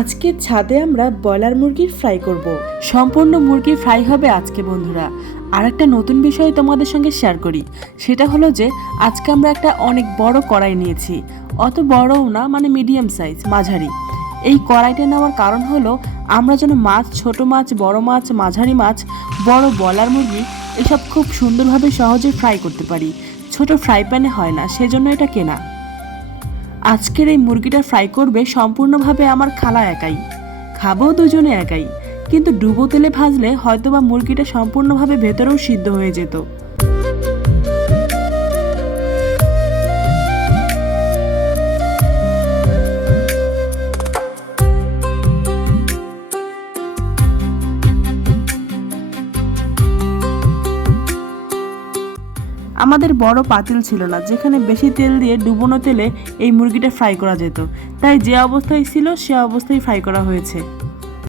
আজকে ছাদে আমরা ব্রয়লার মুরগির ফ্রাই করব। সম্পূর্ণ মুরগি ফ্রাই হবে আজকে বন্ধুরা। আর একটা নতুন বিষয় তোমাদের সঙ্গে শেয়ার করি, সেটা হলো যে আজকে আমরা একটা অনেক বড় কড়াই নিয়েছি। অত বড়ও না, মানে মিডিয়াম সাইজ, মাঝারি। এই কড়াইটা নেওয়ার কারণ হলো আমরা যেন মাছ, ছোট মাছ, বড় মাছ, মাঝারি মাছ, বড় ব্রয়লার মুরগি এসব খুব সুন্দরভাবে সহজে ফ্রাই করতে পারি। ছোট ফ্রাই প্যানে হয় না, সেজন্য এটা কেনা। আজকের এই মুরগিটা ফ্রাই করবে সম্পূর্ণভাবে আমার খালা একাই, খাবও দুজনে একাই। কিন্তু ডুবো তেলে ভাজলে হয়তোবা মুরগিটা সম্পূর্ণভাবে ভেতরেও সিদ্ধ হয়ে যেত। আমাদের বড় পাতিল ছিল না যেখানে বেশি তেল দিয়ে ডুবোনো তেলে এই মুরগিটা ফ্রাই করা যেত, তাই যে অবস্থায় ছিল সে অবস্থায় ফ্রাই করা হয়েছে।